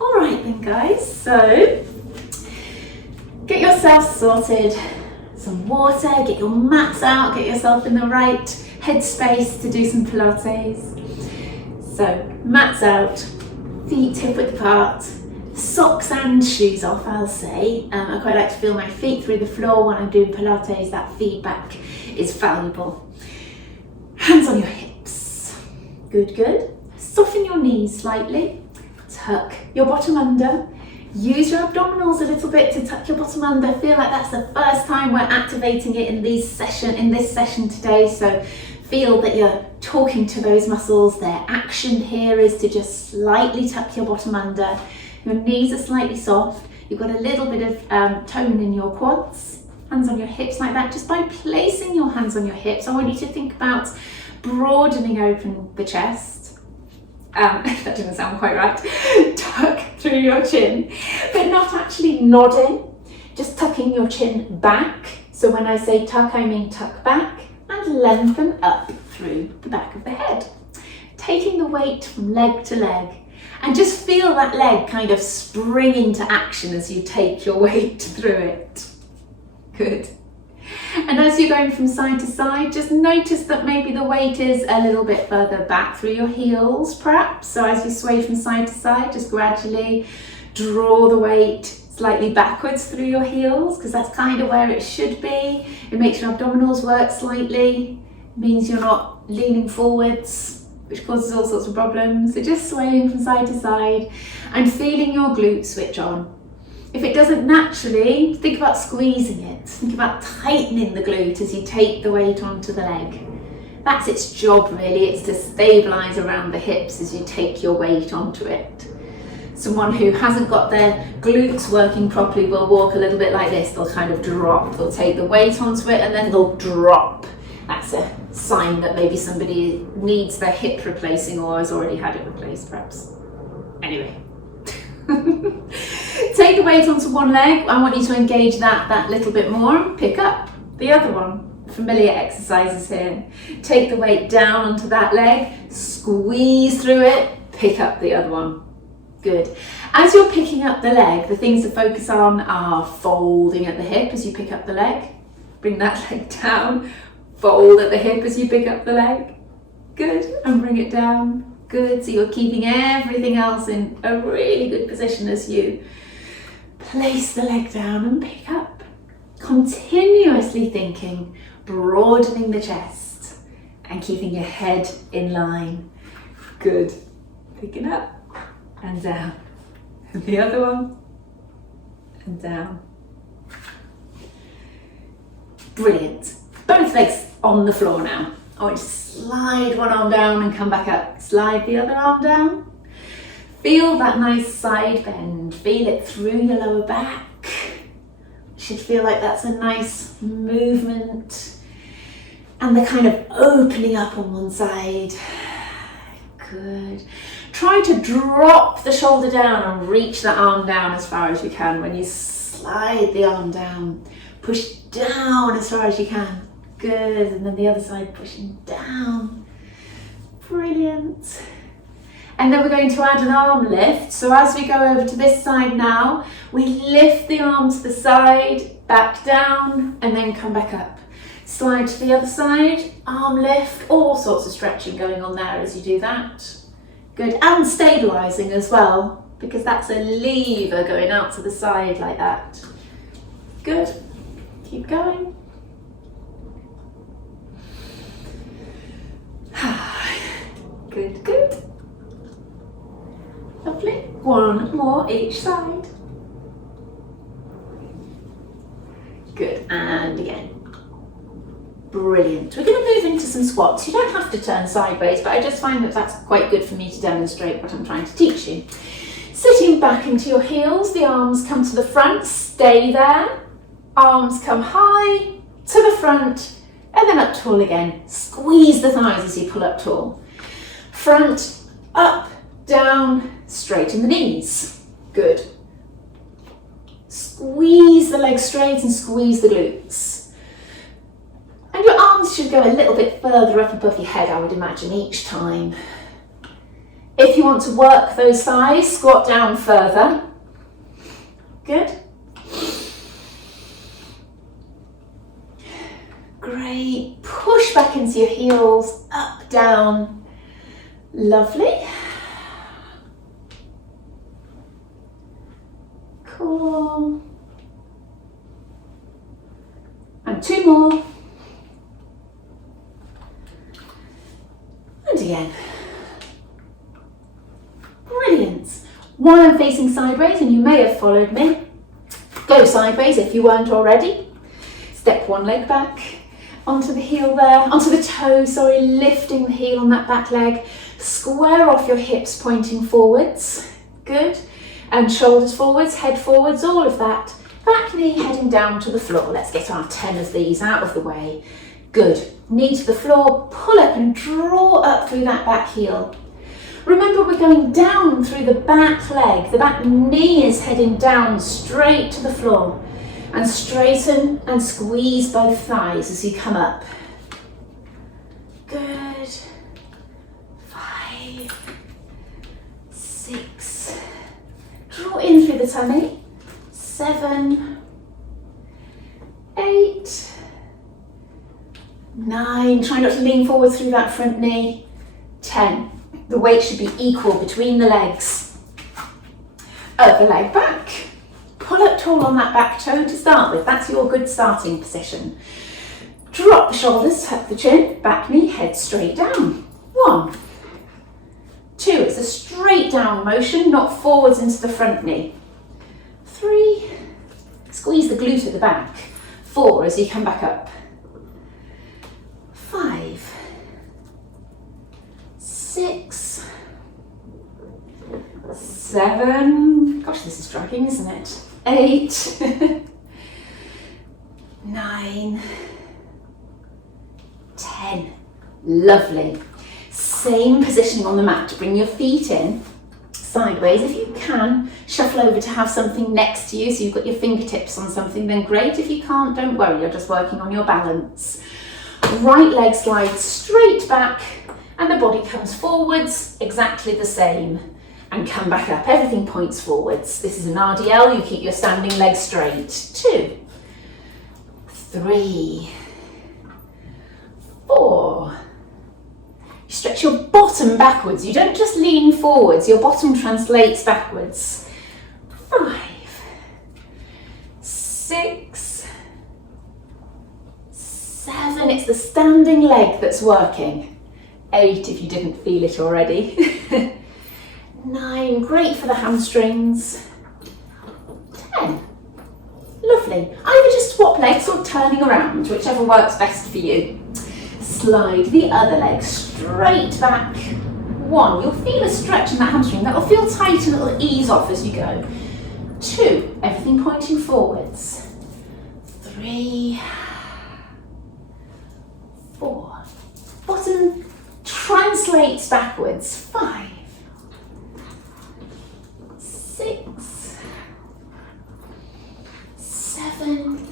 All right then guys, so get yourself sorted, some water, get your mats out, get yourself in the right headspace to do some Pilates. So mats out, feet hip width apart, socks and shoes off, I'll say. I quite like to feel my feet through the floor when I'm doing Pilates. That feedback is valuable. Hands on your hips. Good, good. Soften your knees slightly. Tuck your bottom under. Use your abdominals a little bit to tuck your bottom under. Feel like that's the first time we're activating it in this session today. So feel that you're talking to those muscles. Their action here is to just slightly tuck your bottom under. Your knees are slightly soft. You've got a little bit of tone in your quads. Hands on your hips like that. Just by placing your hands on your hips, I want you to think about broadening open the chest. That didn't sound quite right. Tuck through your chin, but not actually nodding, just tucking your chin back. So when I say tuck, I mean tuck back and lengthen up through the back of the head. Taking the weight from leg to leg, and just feel that leg kind of spring into action as you take your weight through it. Good. And as you're going from side to side, just notice that maybe the weight is a little bit further back through your heels, perhaps. So as you sway from side to side, just gradually draw the weight slightly backwards through your heels, because that's kind of where it should be. It makes your abdominals work slightly. It means you're not leaning forwards, which causes all sorts of problems. So just swaying from side to side and feeling your glutes switch on. If it doesn't naturally, think about squeezing it. Think about tightening the glute as you take the weight onto the leg. That's its job really, it's to stabilise around the hips as you take your weight onto it. Someone who hasn't got their glutes working properly will walk a little bit like this. They'll kind of drop, they'll take the weight onto it and then they'll drop. That's a sign that maybe somebody needs their hip replacing or has already had it replaced perhaps. Anyway. Take the weight onto one leg. I want you to engage that little bit more. Pick up the other one. Familiar exercises here. Take the weight down onto that leg, squeeze through it, pick up the other one. Good. As you're picking up the leg, the things to focus on are folding at the hip as you pick up the leg. Bring that leg down. Fold at the hip as you pick up the leg. Good. And bring it down. Good, so you're keeping everything else in a really good position as you place the leg down and pick up. Continuously thinking, broadening the chest and keeping your head in line. Good. Picking up and down. And the other one and down. Brilliant. Both legs on the floor now. I want you to slide one arm down and come back up. Slide the other arm down. Feel that nice side bend. Feel it through your lower back. You should feel like that's a nice movement. And the kind of opening up on one side. Good. Try to drop the shoulder down and reach the arm down as far as you can. When you slide the arm down, push down as far as you can. Good, and then the other side pushing down. Brilliant. And then we're going to add an arm lift. So as we go over to this side now, we lift the arm to the side, back down, and then come back up. Slide to the other side, arm lift, all sorts of stretching going on there as you do that. Good, and stabilising as well, because that's a lever going out to the side like that. Good, keep going. Good, good. Lovely. One more each side. Good, and again. Brilliant. We're going to move into some squats. You don't have to turn sideways, but I just find that that's quite good for me to demonstrate what I'm trying to teach you. Sitting back into your heels, the arms come to the front, stay there. Arms come high, to the front, and then up tall again. Squeeze the thighs as you pull up tall. Front, up, down, straighten the knees. Good. Squeeze the legs straight and squeeze the glutes. And your arms should go a little bit further up above your head, I would imagine, each time. If you want to work those thighs, squat down further. Good. Great. Push back into your heels, up, down. Lovely. Cool. And 2 more. And again. Brilliant. While I'm facing sideways, and you may have followed me, go sideways if you weren't already. Step one leg back, onto the heel there, onto the toe, sorry, lifting the heel on that back leg. Square off your hips, pointing forwards. Good. And shoulders forwards, head forwards, all of that. Back knee heading down to the floor. Let's get our 10 of these out of the way. Good. Knee to the floor, pull up and draw up through that back heel. Remember, we're going down through the back leg. The back knee is heading down straight to the floor. And straighten and squeeze both thighs as you come up. Good. 5, 6. Draw in through the tummy. 7, 8, 9. Try not to lean forward through that front knee. 10. The weight should be equal between the legs. Other leg back. Pull up tall on that back toe to start with. That's your good starting position. Drop the shoulders, tuck the chin, back knee, head straight down. 1, 2, it's a straight down motion, not forwards into the front knee. 3, squeeze the glute at the back. 4, as you come back up. 5, 6, 7, gosh, this is dragging, isn't it? 8, 9, 10. Lovely. Same positioning on the mat. Bring your feet in sideways. If you can, shuffle over to have something next to you, so you've got your fingertips on something, then great. If you can't, don't worry, you're just working on your balance. Right leg slides straight back and the body comes forwards, exactly the same. And come back up. Everything points forwards. This is an RDL. You keep your standing leg straight. 2, 3, 4. You stretch your bottom backwards. You don't just lean forwards. Your bottom translates backwards. 5, 6, 7. It's the standing leg that's working. 8, if you didn't feel it already. 9, great for the hamstrings. 10, lovely. Either just swap legs or turning around, whichever works best for you. Slide the other leg straight back. 1, you'll feel a stretch in that hamstring. That'll feel tight and it'll ease off as you go. 2, everything pointing forwards. 3, 4, bottom translates backwards. 5, 6, 7,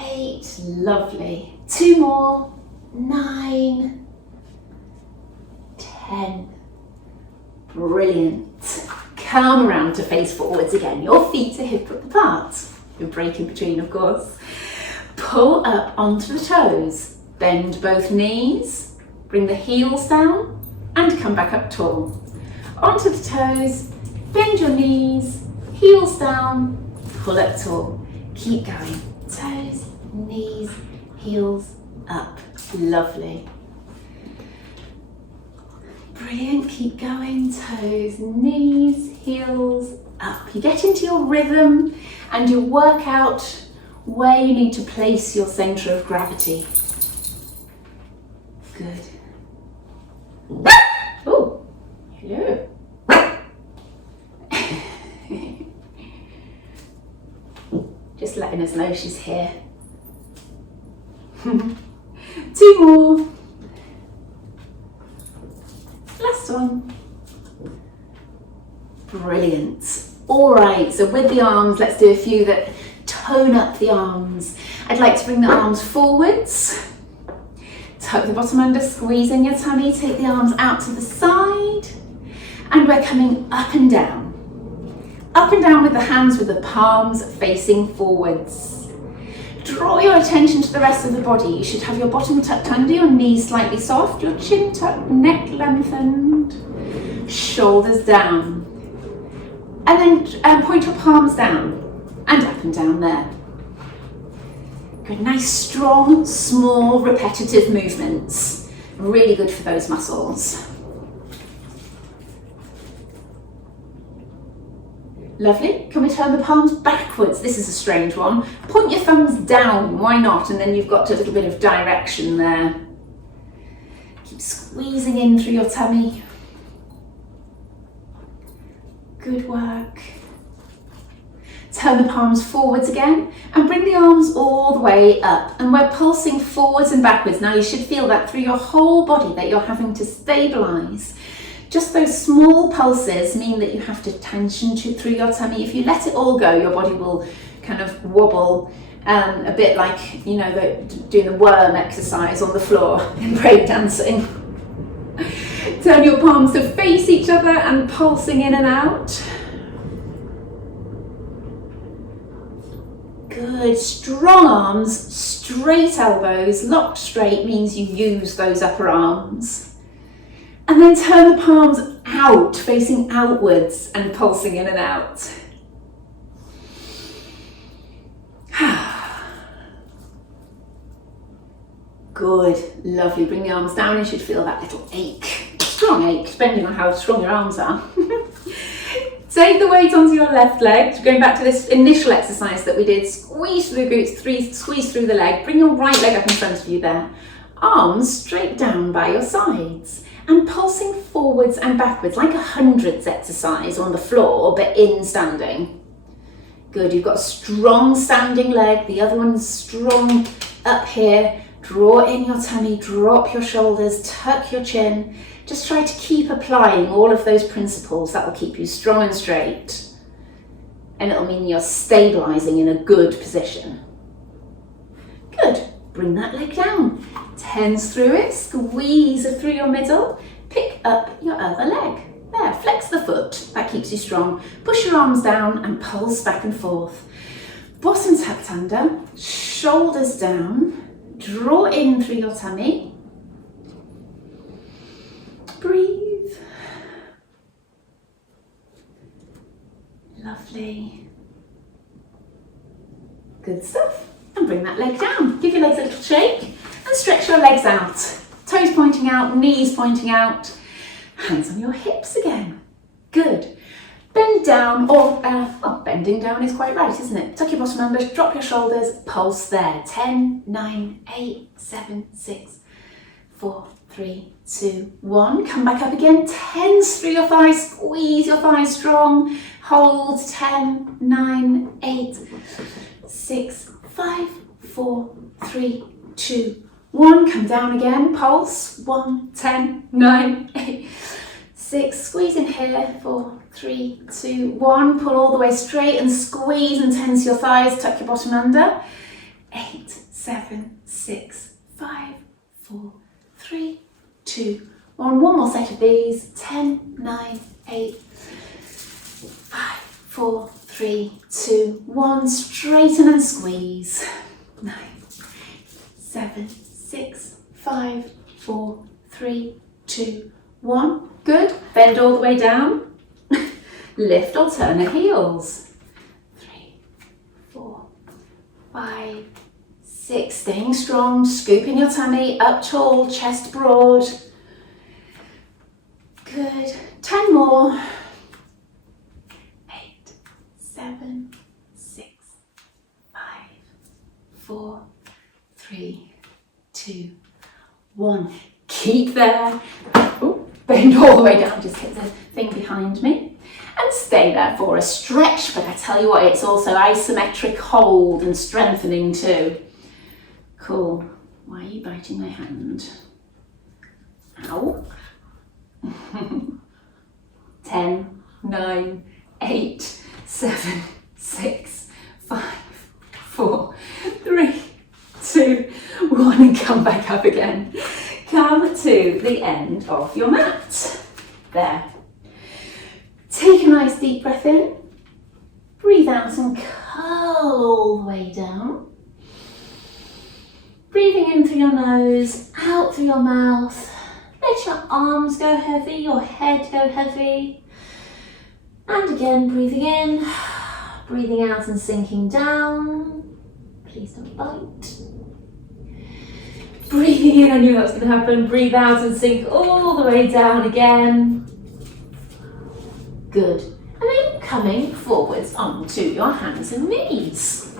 8, lovely. 2 more, 9, 10, brilliant. Come around to face forwards again. Your feet are hip width apart. You'll break in between, of course. Pull up onto the toes. Bend both knees. Bring the heels down and come back up tall. Onto the toes, bend your knees, heels down, pull up tall. Keep going. Toes, knees, heels, up. Lovely. Brilliant. Keep going. Toes, knees, heels, up. You get into your rhythm and you work out where you need to place your centre of gravity. Good. Oh, hello. Just letting us know she's here. 2 more. Last one. Brilliant. All right, so with the arms, let's do a few that tone up the arms. I'd like to bring the arms forwards, Tuck the bottom under, squeezing your tummy, take the arms out to the side, and we're coming up and down. Up and down with the hands, with the palms facing forwards. Draw your attention to the rest of the body. You should have your bottom tucked under, your knees slightly soft, your chin tucked, neck lengthened, shoulders down. And then point your palms down and up and down there. Good, nice, strong, small, repetitive movements. Really good for those muscles. Lovely. Can we turn the palms backwards? This is a strange one. Point your thumbs down, why not? And then you've got a little bit of direction there. Keep squeezing in through your tummy. Good work. Turn the palms forwards again and bring the arms all the way up. And we're pulsing forwards and backwards. Now you should feel that through your whole body, that you're having to stabilize. Just those small pulses mean that you have to tension through your tummy. If you let it all go, your body will kind of wobble a bit like, you know, doing the worm exercise on the floor in breakdancing. Turn your palms to face each other and pulsing in and out. Good, strong arms, straight elbows, locked straight means you use those upper arms. And then turn the palms out, facing outwards and pulsing in and out. Good, lovely. Bring the arms down. You should feel that little ache, strong ache, depending on how strong your arms are. Take the weight onto your left leg. Going back to this initial exercise that we did, squeeze through the glutes, squeeze through the leg. Bring your right leg up in front of you there. Arms straight down by your sides. And pulsing forwards and backwards, like a hundreds exercise on the floor, but in standing. Good, you've got a strong standing leg, the other one's strong up here. Draw in your tummy, drop your shoulders, tuck your chin. Just try to keep applying all of those principles. That will keep you strong and straight. And it'll mean you're stabilizing in a good position. Good, bring that leg down. Tense through it, squeeze it through your middle, pick up your other leg. There, flex the foot, that keeps you strong. Push your arms down and pulse back and forth. Bottom tucked under, shoulders down, draw in through your tummy. Breathe. Lovely. Good stuff. And bring that leg down. Give your legs a little shake and stretch your legs out. Toes pointing out, knees pointing out. Hands on your hips again. Good. Bend down, or bending down is quite right, isn't it? Tuck your bottom under, drop your shoulders, pulse there. 10, 9, 8, 7, 6, 4, 3, 2, 1. Come back up again. Tense through your thighs, squeeze your thighs strong. Hold. 10, 9, 8, 6, 5, 4, 3, 2, 1. Come down again. Pulse. 1, 10, 9, 8, 6. Squeeze in here. 4, 3, 2, 1. Pull all the way straight and squeeze and tense your thighs. Tuck your bottom under. 8, 7, 6, 5, 4, 3, 2, 1. One more set of these. 10, 9, 8, 5, 4, 3, 2, 1. Straighten and squeeze. 9, 7, 6, 5, 4, 3, 2, 1. Good. Bend all the way down. Lift alternate heels. 3, 4, 5, 6. Staying strong. Scooping your tummy up tall, chest broad. Good. 10 more. 8, 7, 6, 5, 4, 3, 2, 1. Keep there. Ooh, bend all the way down. Just hit the thing behind me. And stay there for a stretch. But I tell you what, it's also isometric hold and strengthening too. Cool. Why are you biting my hand? Ow. 10, 9, 8, 7, 6, 5, 4, 3, 2, 1, and come back up again. come to the end of your mat. There. Take a nice deep breath in. Breathe out and curl all the way down. Breathing in through your nose, out through your mouth. Let your arms go heavy, your head go heavy. And again, breathing in, breathing out and sinking down. Please don't bite. Breathing in, I knew that was going to happen. Breathe out and sink all the way down again. Good. And then coming forwards onto your hands and knees.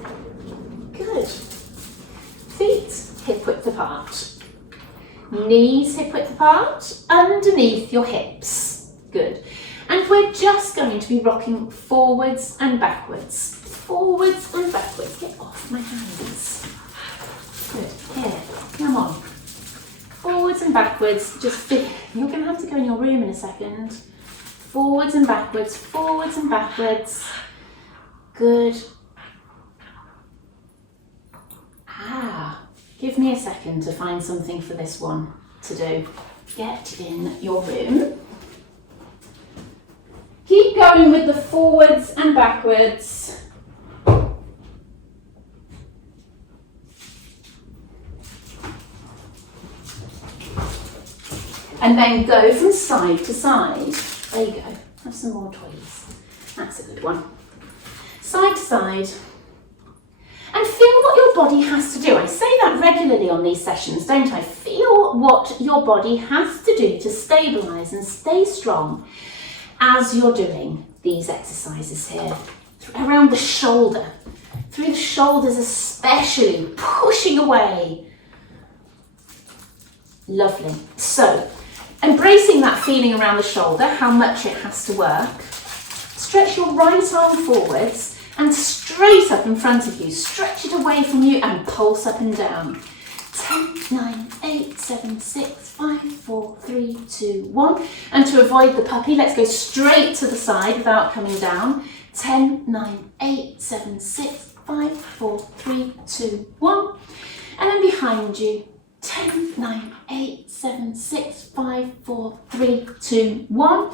Good. Feet hip width apart. Knees hip width apart, underneath your hips. Good. And we're just going to be rocking forwards and backwards. Forwards and backwards. Get off my hands. Good. Here. Come on. Forwards and backwards. You're going to have to go in your room in a second. Forwards and backwards. Forwards and backwards. Good. Give me a second to find something for this one to do. Get in your room. Keep going with the forwards and backwards. And then go from side to side. There you go. Have some more toys. That's a good one. Side to side. And feel what your body has to do. I say that regularly on these sessions, don't I? Feel what your body has to do to stabilise and stay strong as you're doing these exercises here. Around the shoulder, through the shoulders especially, pushing away. Lovely. So, embracing that feeling around the shoulder, how much it has to work. Stretch your right arm forwards and straight up in front of you. Stretch it away from you and pulse up and down. 10, 9, 8, 7, 6, 5, 4, 3, 2, 1. And to avoid the puppy, let's go straight to the side without coming down. 10, 9, 8, 7, 6, 5, 4, 3, 2, 1. And then behind you. 10, 9, 8, 7, 6, 5, 4, 3, 2, 1.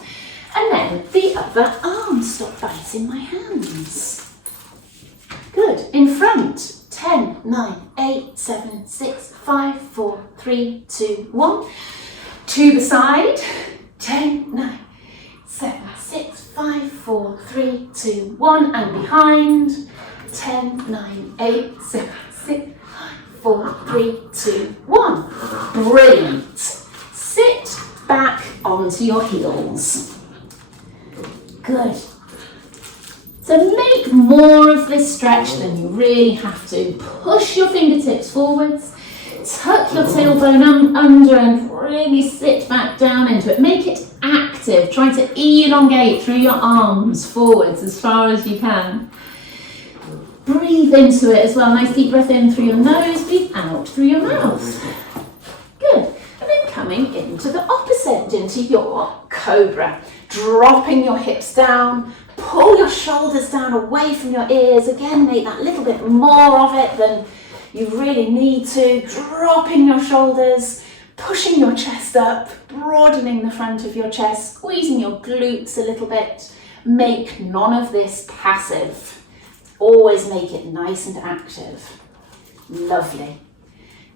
And then the other arm. Stop biting my hands. Good. In front. 10, 9, 8, 7, 6, 5, 4, 3, 2, 1. To the side. 10, 9, 7, 6, 5, 4, 3, 2, 1. And behind. 10, 9, 8, 7, 6, 5, 4, 3, 2, 1. Brilliant. Sit back onto your heels. Good. So make more of this stretch than you really have to. Push your fingertips forwards, tuck your tailbone under and really sit back down into it. Make it active. Try to elongate through your arms forwards as far as you can. Breathe into it as well. Nice deep breath in through your nose, breathe out through your mouth. Good. And then coming into the opposite, into your Cobra. Dropping your hips down, pull your shoulders down away from your ears. Again, make that little bit more of it than you really need to. Dropping your shoulders, pushing your chest up, broadening the front of your chest, squeezing your glutes a little bit. Make none of this passive. Always make it nice and active. Lovely.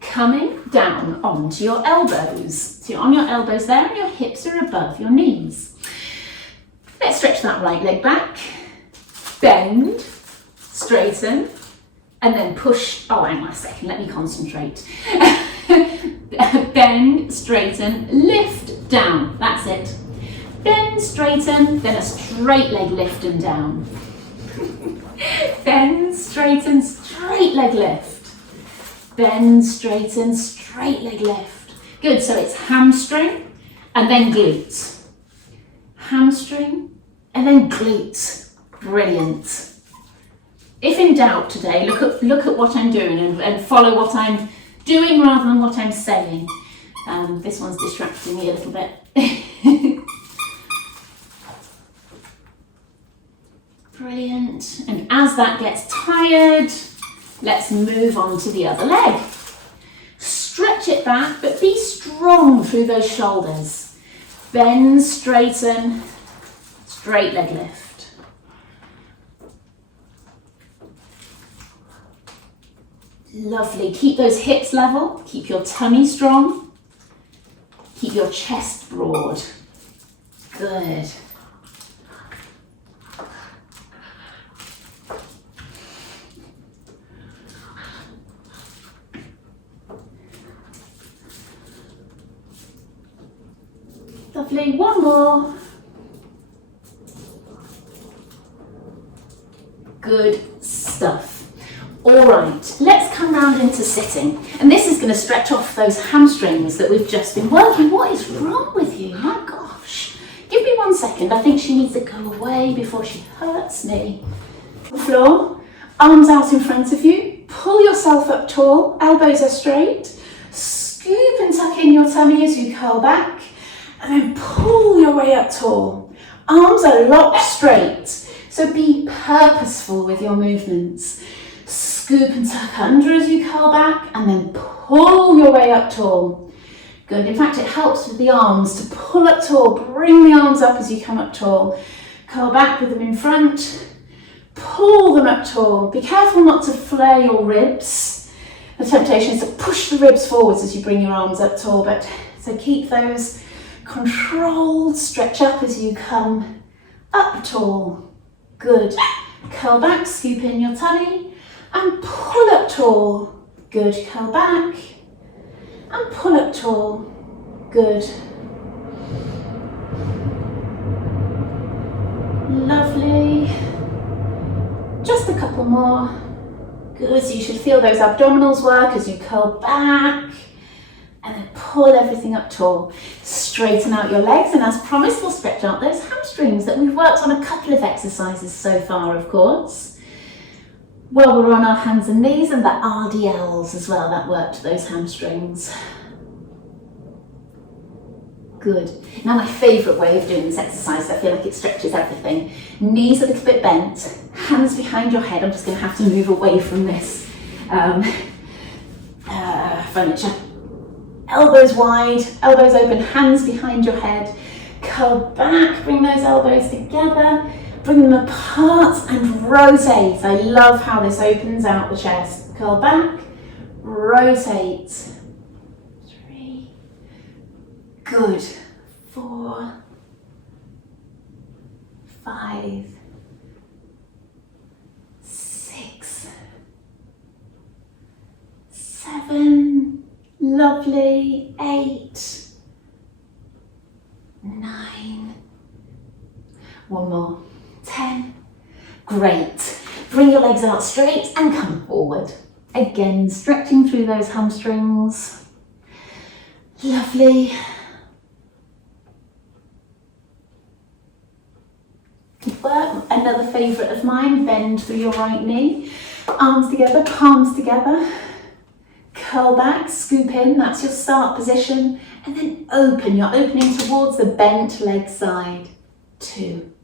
Coming down onto your elbows. So you're on your elbows there and your hips are above your knees. Let's stretch that right leg back. Bend, straighten, and then push. Oh, hang on a second, let me concentrate. Bend, straighten, lift, down. That's it. Bend, straighten, then a straight leg lift and down. Bend, straighten, straight leg lift. Bend, straighten, straight leg lift. Good, so it's hamstring and then glute. Hamstring and then glute. Brilliant. If in doubt today, look at what I'm doing and follow what I'm doing rather than what I'm saying. This one's distracting me a little bit. Brilliant. And as that gets tired, let's move on to the other leg. Stretch stretch it back, but be strong through those shoulders. Bend, straighten, straight leg lift. Lovely. Keep those hips level. Keep your tummy strong. Keep your chest broad. Good. Lovely. One more. Good stuff. All right, let's come round into sitting. And this is going to stretch off those hamstrings that we've just been working. What is wrong with you? My gosh. Give me 1 second. I think she needs to go away before she hurts me. The floor, arms out in front of you. Pull yourself up tall. Elbows are straight. Scoop and tuck in your tummy as you curl back. And then pull your way up tall. Arms are locked straight. So be purposeful with your movements. Scoop and tuck under as you curl back, and then pull your way up tall. Good. In fact, it helps with the arms to pull up tall. Bring the arms up as you come up tall. Curl back with them in front. Pull them up tall. Be careful not to flare your ribs. The temptation is to push the ribs forwards as you bring your arms up tall, but so keep those controlled. Stretch up as you come up tall. Good. Curl back, scoop in your tummy. And pull up tall. Good. Curl back. And pull up tall. Good. Lovely. Just a couple more. Good. So you should feel those abdominals work as you curl back. And then pull everything up tall. Straighten out your legs. And as promised, we'll stretch out those hamstrings that we've worked on a couple of exercises so far, of course. Well, we're on our hands and knees, and the RDLs as well, that worked those hamstrings. Good. Now my favourite way of doing this exercise, I feel like it stretches everything. Knees a little bit bent, hands behind your head. I'm just going to have to move away from this furniture. Elbows wide, elbows open, hands behind your head. Curl back, bring those elbows together. Bring them apart and rotate. I love how this opens out the chest. Curl back, rotate. 3. Good. 4. 5. 6. 7. Lovely. 8. 9. One more. 10. Great. Bring your legs out straight and come forward. Again, stretching through those hamstrings. Lovely. Good work. Another favourite of mine, bend through your right knee. Arms together, palms together. Curl back, scoop in, that's your start position. And then open, you're opening towards the bent leg side. 2.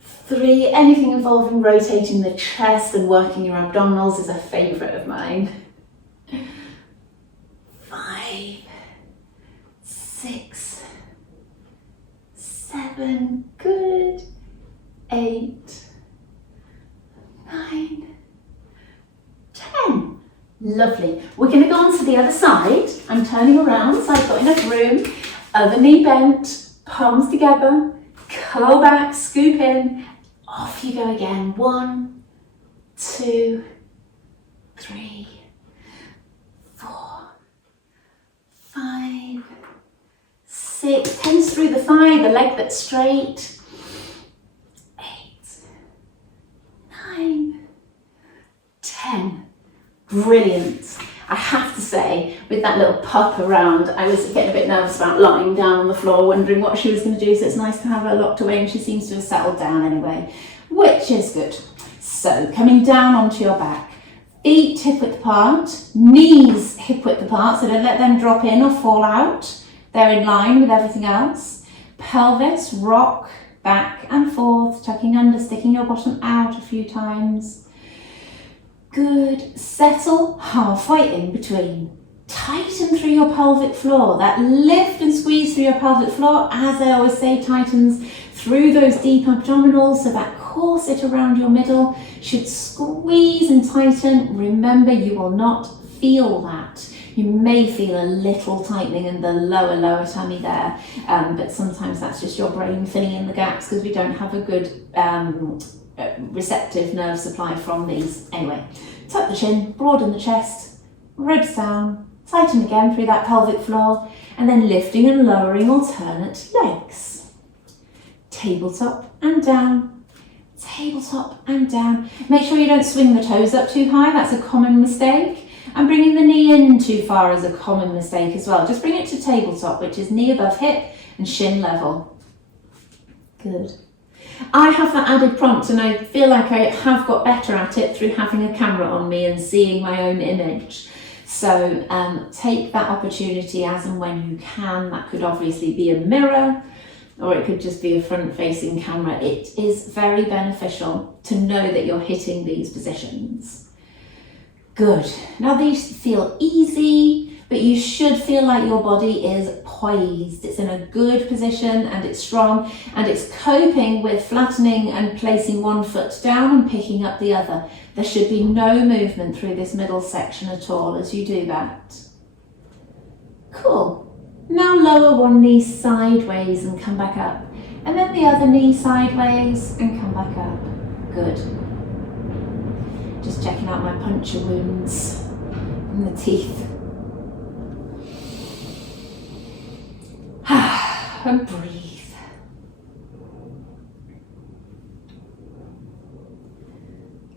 3, anything involving rotating the chest and working your abdominals is a favourite of mine. 5, 6, 7, good. 8, 9, 10. Lovely. We're going to go on to the other side. I'm turning around so I've got enough room. Other knee bent, palms together, curl back, scoop in. Off you go again. 1, 2, 3, 4, 5, 6. Tense through the thigh, the leg that's straight. 8, 9, 10. Brilliant. I have to say, with that little pup around, I was getting a bit nervous about lying down on the floor, wondering what she was going to do, so it's nice to have her locked away, and she seems to have settled down anyway, which is good. So, coming down onto your back, feet hip-width apart, knees hip-width apart, so don't let them drop in or fall out. They're in line with everything else. Pelvis, rock, back and forth, tucking under, sticking your bottom out a few times. Good. Settle halfway in between. Tighten through your pelvic floor. That lift and squeeze through your pelvic floor, as I always say, tightens through those deep abdominals, so that corset around your middle should squeeze and tighten. Remember, you will not feel that. You may feel a little tightening in the lower tummy there, but sometimes that's just your brain filling in the gaps because we don't have a good receptive nerve supply from these. Anyway, tuck the chin, broaden the chest, ribs down, tighten again through that pelvic floor, and then lifting and lowering alternate legs. Tabletop and down, tabletop and down. Make sure you don't swing the toes up too high, that's a common mistake. And bringing the knee in too far is a common mistake as well. Just bring it to tabletop, which is knee above hip and shin level. Good. I have that added prompt, and I feel like I have got better at it through having a camera on me and seeing my own image. So take that opportunity as and when you can. That could obviously be a mirror, or it could just be a front-facing camera. It is very beneficial to know that you're hitting these positions. Good. Now these feel easy, but you should feel like your body is poised. It's in a good position and it's strong and it's coping with flattening and placing one foot down and picking up the other. There should be no movement through this middle section at all as you do that. Cool. Now lower one knee sideways and come back up. And then the other knee sideways and come back up. Good. Just checking out my puncture wounds in the teeth. And breathe.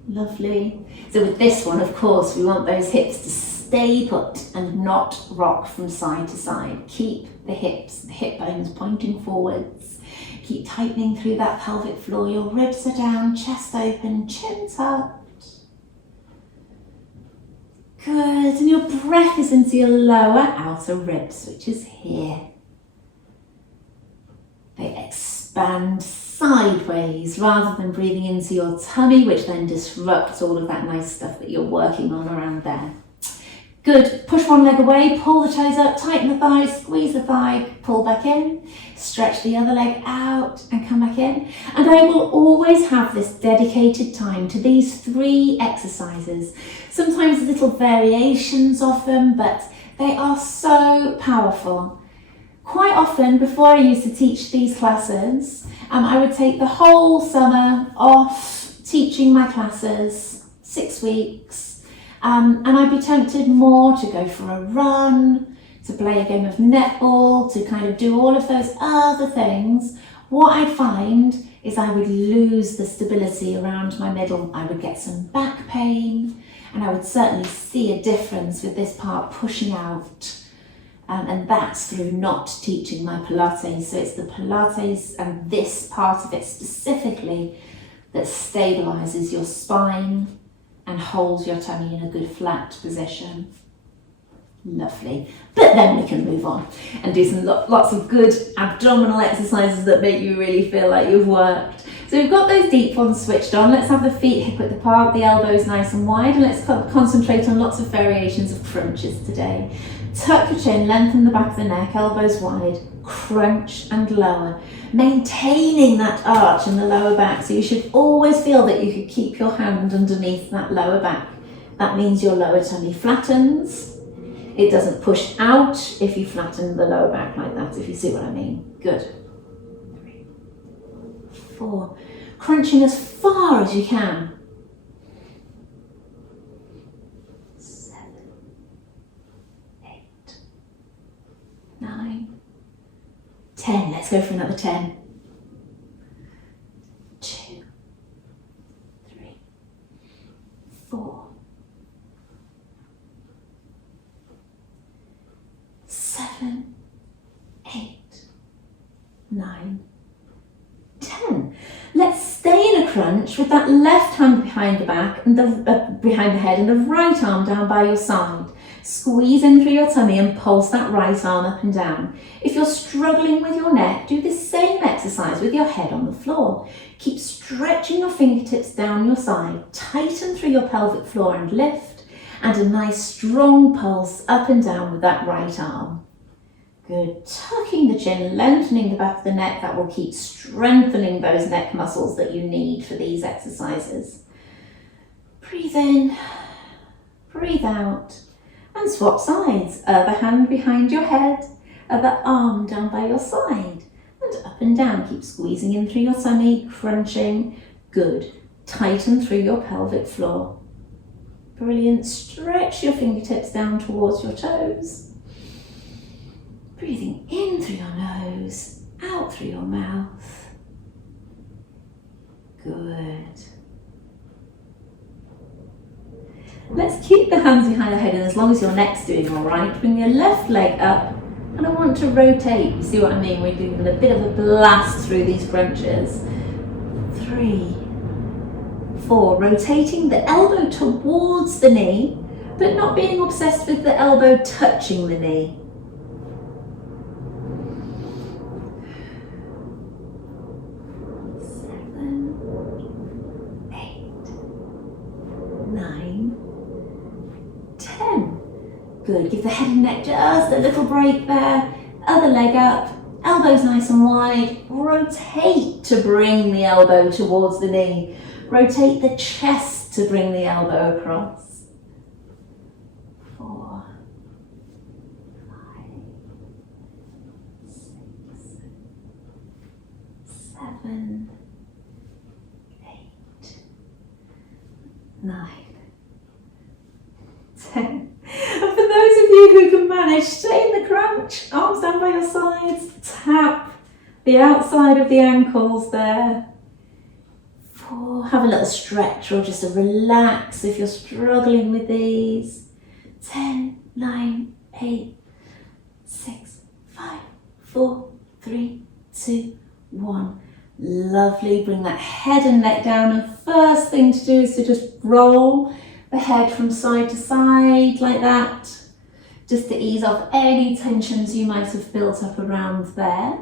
Lovely. So with this one, of course, we want those hips to stay put and not rock from side to side. Keep the hips, the hip bones pointing forwards. Keep tightening through that pelvic floor. Your ribs are down, chest open, chin tucked. Good, and your breath is into your lower outer ribs, which is here. They expand sideways rather than breathing into your tummy, which then disrupts all of that nice stuff that you're working on around there. Good, push one leg away, pull the toes up, tighten the thighs, squeeze the thigh, pull back in, stretch the other leg out and come back in. And I will always have this dedicated time to these 3 exercises. Sometimes little variations of them, but they are so powerful. Quite often, before I used to teach these classes, I would take the whole summer off teaching my classes, 6 weeks. And I'd be tempted more to go for a run, to play a game of netball, to kind of do all of those other things. What I'd find is I would lose the stability around my middle. I would get some back pain, and I would certainly see a difference with this part pushing out. And that's through not teaching my Pilates. So it's the Pilates and this part of it specifically that stabilizes your spine and holds your tummy in a good flat position. Lovely. But then we can move on and do some lots of good abdominal exercises that make you really feel like you've worked. So we've got those deep ones switched on. Let's have the feet hip width apart, the elbows nice and wide, and let's concentrate on lots of variations of crunches today. Tuck the chin, lengthen the back of the neck, elbows wide, crunch and lower, maintaining that arch in the lower back. So you should always feel that you could keep your hand underneath that lower back. That means your lower tummy flattens. It doesn't push out if you flatten the lower back like that, if you see what I mean. Good. 3, 4. Crunching as far as you can. 7, 8, 9, 10. Let's go for another 10. 2, 3, 4, 7, 8, 9, 10. Let's stay in a crunch with that left hand behind the back and behind the head, and the right arm down by your side. Squeeze in through your tummy and pulse that right arm up and down. If you're struggling with your neck, do the same exercise with your head on the floor. Keep stretching your fingertips down your side, tighten through your pelvic floor and lift, And a nice strong pulse up and down with that right arm. Good, tucking the chin, lengthening the back of the neck. That will keep strengthening those neck muscles that you need for these exercises. Breathe in, breathe out, and swap sides. Other hand behind your head, other arm down by your side, and up and down. Keep squeezing in through your tummy, crunching. Good, tighten through your pelvic floor. Brilliant, stretch your fingertips down towards your toes. Breathing in through your nose, out through your mouth. Good. Let's keep the hands behind the head, and as long as your neck's doing all right, bring your left leg up, and I want to rotate. You see what I mean? We're doing a bit of a blast through these crunches. 3, 4, rotating the elbow towards the knee, but not being obsessed with the elbow touching the knee. 7, 8, 9, 10. Good, give the head and neck just a little break there. Other leg up, elbows nice and wide. Rotate to bring the elbow towards the knee. Rotate the chest to bring the elbow across. 4, 5, 6, 7, 8, 9, 10. And for those of you who can manage, stay in the crunch, arms down by your sides, tap the outside of the ankles there. 4, have a little stretch or just a relax if you're struggling with these. 10, 9, 8, 6, 5, 4, 3, 2, 1. Lovely, bring that head and neck down, and first thing to do is to just roll the head from side to side like that, just to ease off any tensions you might have built up around there.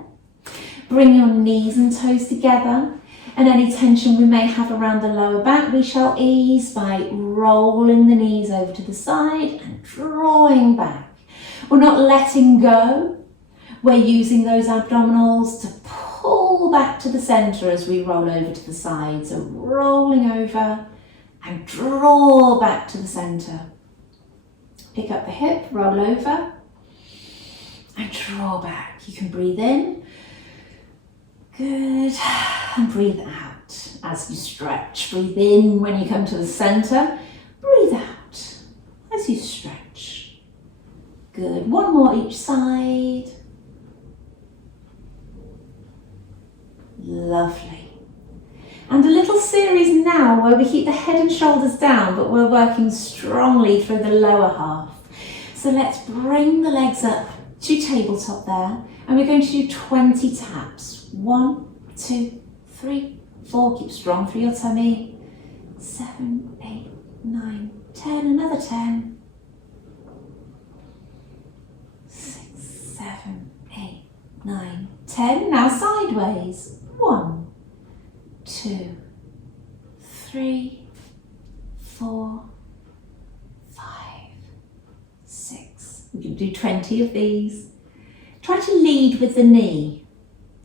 Bring your knees and toes together, and any tension we may have around the lower back we shall ease by rolling the knees over to the side and drawing back. We're not letting go, we're using those abdominals to pull back to the centre as we roll over to the side. So rolling over and draw back to the centre. Pick up the hip, roll over and draw back. You can breathe in. Good. And breathe out as you stretch. Breathe in when you come to the centre. Breathe out as you stretch. Good. One more each side. Lovely. And a little series now where we keep the head and shoulders down, but we're working strongly through the lower half. So let's bring the legs up to tabletop there, and we're going to do 20 taps. 1, 2, 3, 4. Keep strong through your tummy. 7, 8, 9, 10. Another 10. 6, 7, 8, 9, 10. Now sideways. 1, 2, 3, 4, 5, 6. We can do 20 of these. Try to lead with the knee.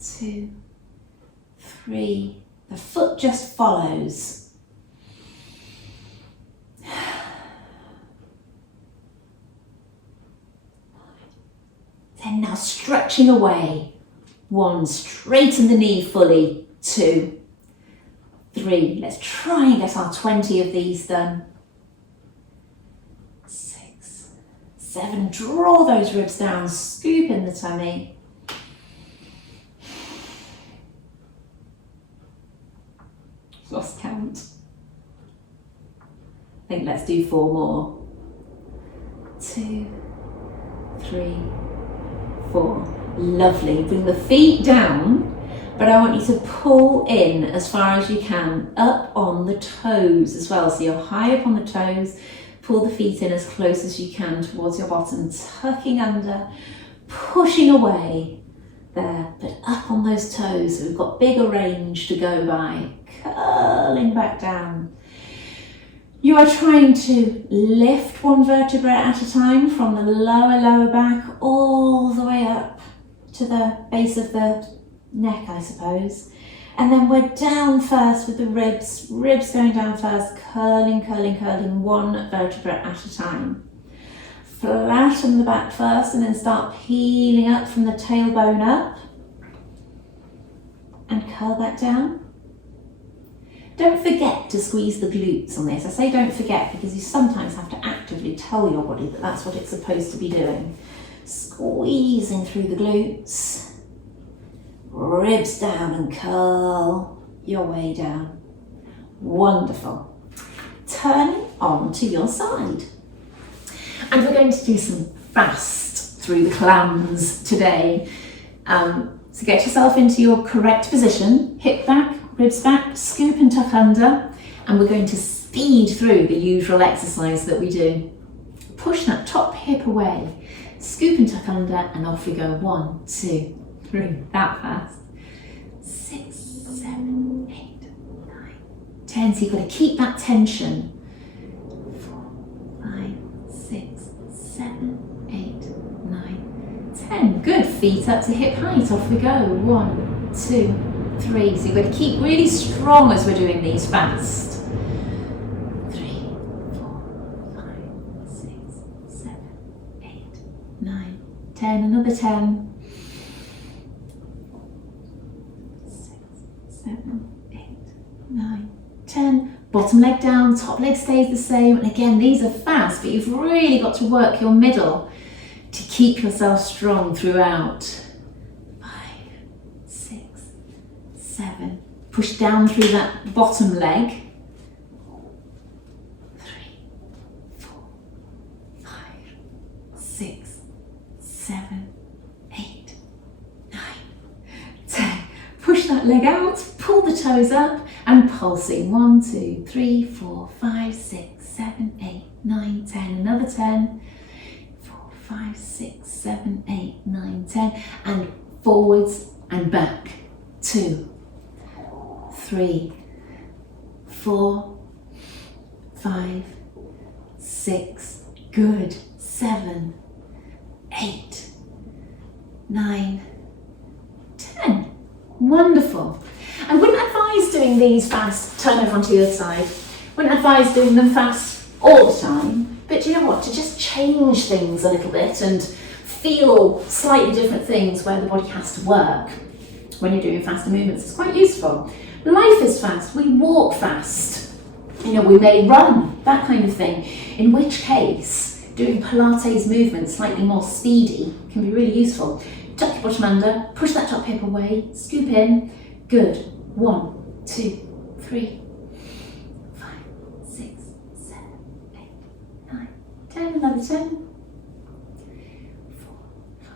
2, 3. The foot just follows. Then now stretching away. 1, straighten the knee fully. 2, 3. Let's try and get our 20 of these done. 6, 7. Draw those ribs down, scoop in the tummy. 8. Lost count. I think let's do 4 more. 2, 3, 4. Lovely. Bring the feet down. But I want you to pull in as far as you can, up on the toes as well. So you're high up on the toes, pull the feet in as close as you can towards your bottom, tucking under, pushing away there, but up on those toes. So we've got bigger range to go by, curling back down. You are trying to lift one vertebra at a time from the lower back all the way up to the base of the neck, I suppose. And then we're down first with the ribs going down first, curling one vertebra at a time. Flatten the back first and then start peeling up from the tailbone up and curl back down. Don't forget to squeeze the glutes on this. I say don't forget because you sometimes have to actively tell your body that that's what it's supposed to be doing. Squeezing through the glutes, ribs down and curl your way down. Wonderful. Turning on to your side. And we're going to do some fast through the clams today. So get yourself into your correct position, hip back, ribs back, scoop and tuck under, and we're going to speed through the usual exercise that we do. Push that top hip away, scoop and tuck under, and off we go. 1, 2, 3, that fast. 6, 7, 8, 9, 10. So you've got to keep that tension. 4, 5, 6, 7, 8, 9, 10. Good. Feet up to hip height. Off we go. 1, 2, 3. So you've got to keep really strong as we're doing these fast. 3, 4, 5, 6, 7, 8, 9, 10. Another 10. 7, 8, 9, 10. Bottom leg down, top leg stays the same. And again, these are fast, but you've really got to work your middle to keep yourself strong throughout. 5, 6, 7. Push down through that bottom leg. 3, 4, 5, 6, 7, 8, 9, 10. Push that leg out, pull the toes up and pulsing. 1, 2, 3, 4, 5, 6, 7, 8, 9, 10. Another 10. 4, 5, 6, 7, 8, 9, 10. And forwards and back. 2, 3, 4, 5, 6. Good. 7, 8, 9, 10. Wonderful. I wouldn't advise doing these fast, turn over onto the other side. Wouldn't advise doing them fast all the time, but you know what, to just change things a little bit and feel slightly different things where the body has to work when you're doing faster movements is quite useful. Life is fast, we walk fast, you know, we may run, that kind of thing, in which case doing Pilates movements slightly more speedy can be really useful. Tuck your bottom under, push that top hip away, scoop in. Good. 1, 2, 3, 5, 6, 7, 8, 9, 10. Another 10. 4, 5,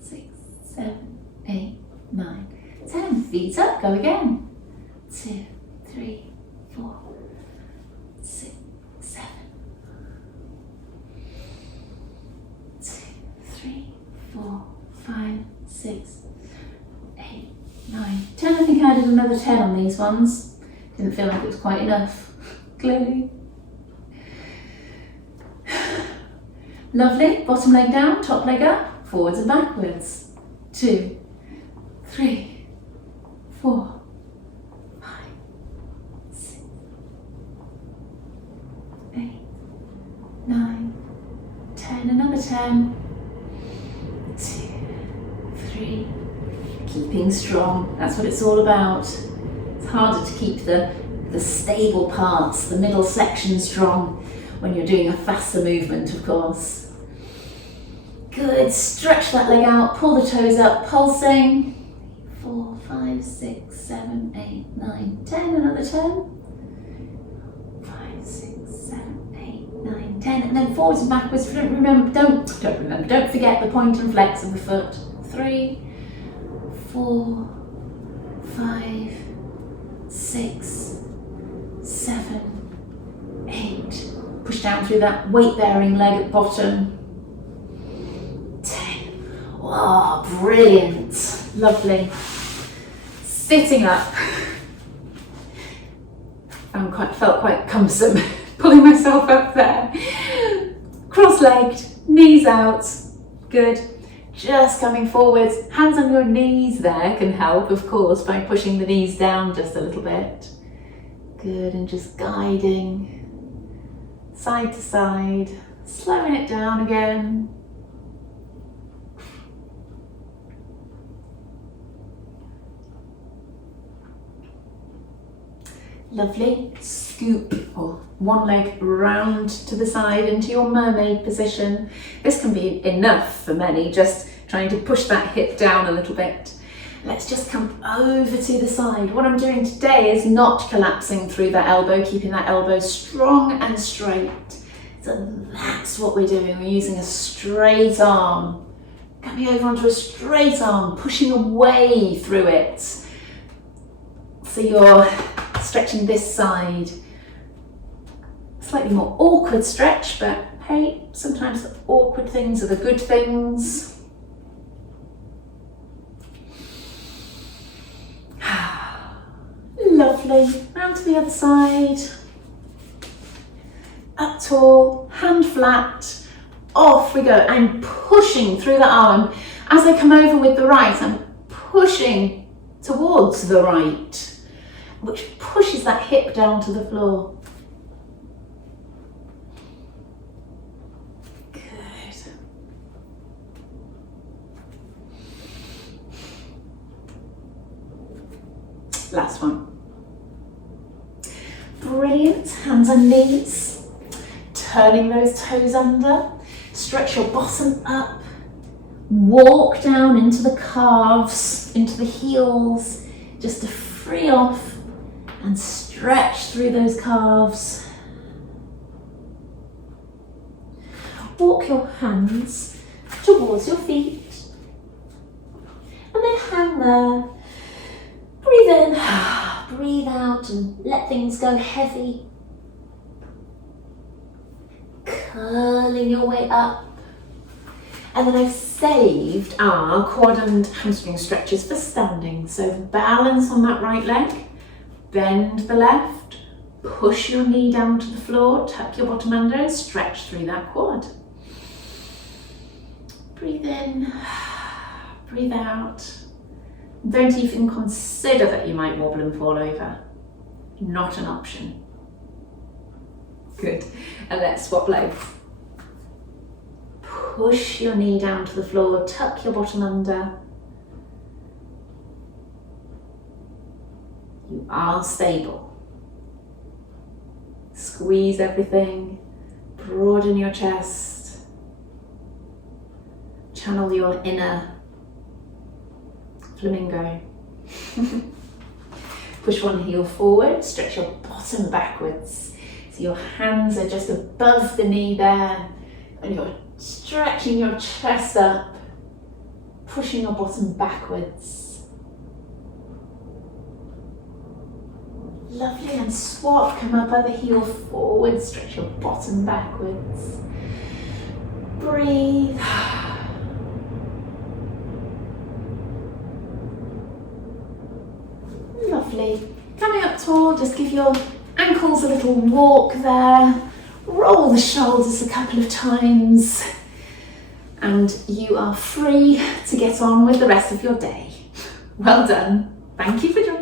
6, 7, 8, 9, 10. Feet up, go again. 2, 3, 4, 6, 7. 2, 3, 4, 5, 6, 8, 9, 10. I think I added another 10 on these ones. Didn't feel like it was quite enough, clearly. Lovely. Bottom leg down, top leg up, forwards and backwards. 2, 3, 4, 5, 6, 8, 9, 10. Another 10. 2, 3. Keeping strong, that's what it's all about. It's harder to keep the stable parts, the middle section strong when you're doing a faster movement, of course. Good, stretch that leg out, pull the toes up, pulsing. 4, 5, 6, 7, 8, 9, 10, another 10. 5, 6, 7, 8, 9, 10, and then forwards and backwards. Don't forget the point and flex of the foot. 3, 4, 5, 6, 7, 8. Push down through that weight-bearing leg at the bottom. 10. Oh, brilliant. Lovely. Sitting up. Felt quite cumbersome pulling myself up there. Cross-legged, knees out, good. Just coming forwards, hands on your knees there can help, of course, by pushing the knees down just a little bit. Good, and just guiding side to side, slowing it down again. Lovely. Scoop or one leg round to the side into your mermaid position. This can be enough for many, just trying to push that hip down a little bit. Let's just come over to the side. What I'm doing today is not collapsing through that elbow, keeping that elbow strong and straight. So that's what we're doing. We're using a straight arm. Coming over onto a straight arm, pushing away through it. So you're stretching this side. Slightly more awkward stretch, but hey, sometimes the awkward things are the good things. Lovely. Round to the other side. Up tall, hand flat. Off we go. I'm pushing through the arm. As I come over with the right, I'm pushing towards the right, which pushes that hip down to the floor. Good. Last one. Brilliant. Hands on knees. Turning those toes under. Stretch your bottom up. Walk down into the calves, into the heels, just to free off and stretch through those calves. Walk your hands towards your feet and then hang there. Breathe in, breathe out and let things go heavy. Curling your way up. And then I've saved our quad and hamstring stretches for standing. So balance on that right leg, bend the left, push your knee down to the floor, tuck your bottom under and stretch through that quad. Breathe in, breathe out. Don't even consider that you might wobble and fall over. Not an option. Good. And let's swap legs. Push your knee down to the floor, tuck your bottom under. You are stable. Squeeze everything, broaden your chest, channel your inner flamingo. Push one heel forward, stretch your bottom backwards. So your hands are just above the knee there, and you're stretching your chest up, pushing your bottom backwards. Lovely, and swap, come up other heel forward, stretch your bottom backwards. Breathe. Lovely. Coming up tall, just give your ankles a little walk there. Roll the shoulders a couple of times and you are free to get on with the rest of your day. Well done. Thank you for joining.